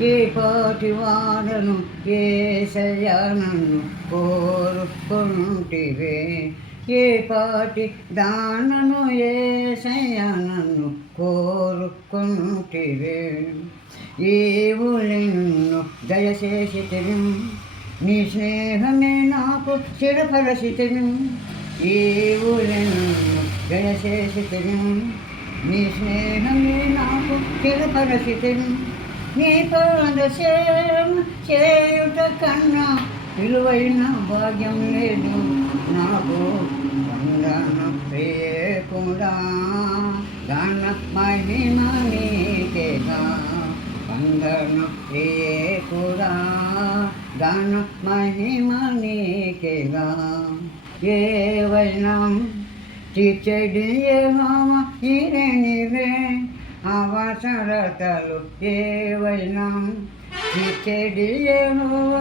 ఏ పాటి వాడను యేసయ్యా నన్ను కోరుకుంటివే, ఏ పాటి దానను యేసయ్యా నన్ను కోరుకుంటివే. ఏవులెన్ను దయచేసితివి, నీ స్నేహమే నాకు స్థిరపరచితివి. ఏవులెన్ను దయచేసితివి, నీ స్నేహమే నాకు స్థిరపరచితివి. నీ పాద సేవ చేయుట కన్నా విలువైన భాగ్యం లేదు నాకు. వందన ప్రియకుడా, ఘన మహిమ నీకేగా. వందన ప్రియకుడా, ఘన మహిమ నీకేగా. ఏవైనా తీర్చేది యెహోవా నీవే, అవసరతలు ఏవైనా తీర్చేది యెహోవా